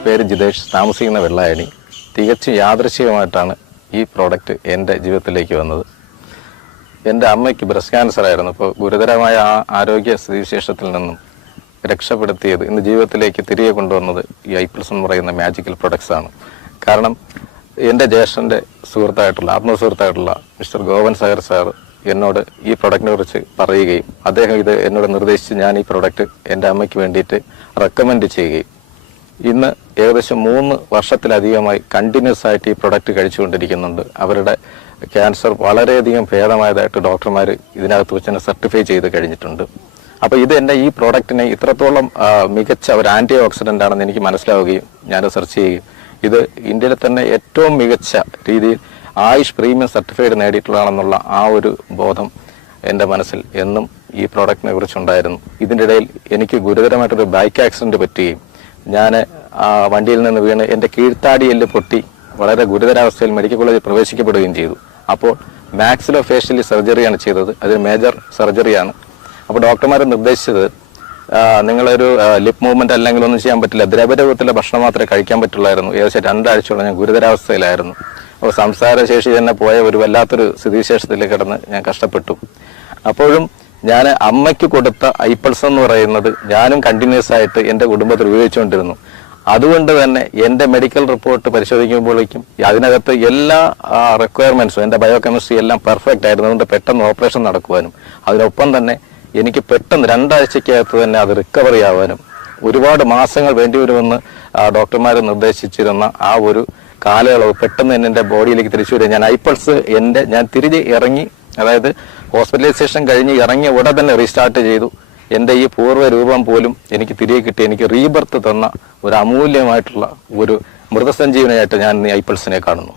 എൻ്റെ പേര് ജിതേഷ്, താമസിക്കുന്ന വെള്ളായണി. തികച്ചും യാദൃശ്ചികമായിട്ടാണ് ഈ പ്രോഡക്റ്റ് എൻ്റെ ജീവിതത്തിലേക്ക് വന്നത്. എൻ്റെ അമ്മയ്ക്ക് ബ്രസ്റ്റ് ക്യാൻസർ ആയിരുന്നു. ഇപ്പോൾ ഗുരുതരമായ ആ ആരോഗ്യ സ്ഥിതിവിശേഷത്തിൽ നിന്നും രക്ഷപ്പെടുത്തിയത്, ഇന്ന് ജീവിതത്തിലേക്ക് തിരികെ കൊണ്ടുവന്നത് ഈ ഐപ്പിൾസ് എന്ന് പറയുന്ന മാജിക്കൽ പ്രൊഡക്ട്സ് ആണ്. കാരണം എൻ്റെ ജ്യേഷ്ഠൻ്റെ സുഹൃത്തായിട്ടുള്ള ആത്മസുഹൃത്തായിട്ടുള്ള മിസ്റ്റർ ഗോവൻ സാഗർ സാർ എന്നോട് ഈ പ്രൊഡക്റ്റിനെ കുറിച്ച് പറയുകയും അദ്ദേഹം ഇത് എന്നോട് നിർദ്ദേശിച്ച് ഞാൻ ഈ പ്രൊഡക്റ്റ് എൻ്റെ അമ്മയ്ക്ക് വേണ്ടിയിട്ട് റെക്കമെൻഡ് ചെയ്യുകയും ഇന്ന് ഏകദേശം 3 വർഷത്തിലധികമായി കണ്ടിന്യൂസ് ആയിട്ട് ഈ പ്രൊഡക്റ്റ് കഴിച്ചുകൊണ്ടിരിക്കുന്നുണ്ട്. അവരുടെ ക്യാൻസർ വളരെയധികം ഭേദമായതായിട്ട് ഡോക്ടർമാർ ഇതിനകത്ത് വെച്ച് തന്നെ സർട്ടിഫൈ ചെയ്ത് കഴിഞ്ഞിട്ടുണ്ട്. അപ്പോൾ ഇത് എൻ്റെ ഈ പ്രോഡക്റ്റിനെ ഇത്രത്തോളം മികച്ച ഒരു ആൻറ്റി ഓക്സിഡൻ്റ് ആണെന്ന് എനിക്ക് മനസ്സിലാവുകയും ഞാൻ സെർച്ച് ചെയ്യുകയും ഇത് ഇന്ത്യയിലെ തന്നെ ഏറ്റവും മികച്ച രീതിയിൽ ആയുഷ് പ്രീമിയം സർട്ടിഫൈഡ് നേടിയിട്ടുള്ളതാണെന്നുള്ള ആ ഒരു ബോധം എൻ്റെ മനസ്സിൽ എന്നും ഈ പ്രോഡക്റ്റിനെ കുറിച്ചുണ്ടായിരുന്നു. ഇതിൻ്റെ ഇടയിൽ എനിക്ക് ഗുരുതരമായിട്ടൊരു ബൈക്ക് ആക്സിഡൻറ്റ് പറ്റുകയും ഞാൻ വണ്ടിയിൽ നിന്ന് വീണ് എൻ്റെ കീഴ്ത്താടി എല്ല് പൊട്ടി വളരെ ഗുരുതരാവസ്ഥയിൽ മെഡിക്കൽ കോളേജിൽ പ്രവേശിക്കപ്പെടുകയും ചെയ്തു. അപ്പോൾ മാക്സിലോ ഫേഷ്യലി സർജറിയാണ് ചെയ്തത്. അതൊരു മേജർ സർജറിയാണ്. അപ്പോൾ ഡോക്ടർമാർ നിർദ്ദേശിച്ചത് നിങ്ങളൊരു ലിപ്പ് മൂവ്മെൻറ്റ് അല്ലെങ്കിൽ ഒന്നും ചെയ്യാൻ പറ്റില്ല, ദ്രവരൂപത്തിലെ ഭക്ഷണം മാത്രമേ കഴിക്കാൻ പറ്റുള്ളായിരുന്നു. ഏകദേശം 2 ആഴ്ചയോളം ഞാൻ ഗുരുതരാവസ്ഥയിലായിരുന്നു. അപ്പോൾ സംസാരശേഷി തന്നെ പോയ ഒരു വല്ലാത്തൊരു സ്ഥിതിവിശേഷത്തിൽ കിടന്ന് ഞാൻ കഷ്ടപ്പെട്ടു. അപ്പോഴും ഞാൻ അമ്മയ്ക്ക് കൊടുത്ത ഐപ്പിൾസ് എന്ന് പറയുന്നത് ഞാനും കണ്ടിന്യൂസ് ആയിട്ട് എൻ്റെ കുടുംബത്തിൽ ഉപയോഗിച്ചുകൊണ്ടിരുന്നു. അതുകൊണ്ട് തന്നെ എൻ്റെ മെഡിക്കൽ റിപ്പോർട്ട് പരിശോധിക്കുമ്പോഴേക്കും അതിനകത്ത് എല്ലാ റിക്വയർമെൻറ്റ്സും എൻ്റെ ബയോകെമിസ്ട്രി എല്ലാം പെർഫെക്റ്റ് ആയിരുന്നു. അതുകൊണ്ട് പെട്ടെന്ന് ഓപ്പറേഷൻ നടക്കുവാനും അതിനൊപ്പം തന്നെ എനിക്ക് പെട്ടെന്ന് 2 ആഴ്ചക്കകത്ത് തന്നെ അത് റിക്കവറി ആവാനും ഒരുപാട് മാസങ്ങൾ വേണ്ടിവരുമെന്ന് ഡോക്ടർമാർ നിർദ്ദേശിച്ചിരുന്ന ആ ഒരു കാലയളവ് പെട്ടെന്ന് തന്നെ എൻ്റെ ബോഡിയിലേക്ക് തിരിച്ചു വരിക. ഞാൻ ഐപ്പിൾസ് ഞാൻ തിരികെ ഇറങ്ങി, അതായത് ഹോസ്പിറ്റലൈസേഷൻ കഴിഞ്ഞ് ഇറങ്ങിയ ഉടനെ തന്നെ റീസ്റ്റാർട്ട് ചെയ്തു. എൻ്റെ ഈ പൂർവ്വ രൂപം പോലും എനിക്ക് തിരികെ കിട്ടി. എനിക്ക് റീബർത്ത് തന്ന ഒരു അമൂല്യമായിട്ടുള്ള ഒരു മൃതസഞ്ജീവനായിട്ട് ഞാൻ ഈ ഐപ്പിൾസിനെ കാണുന്നു.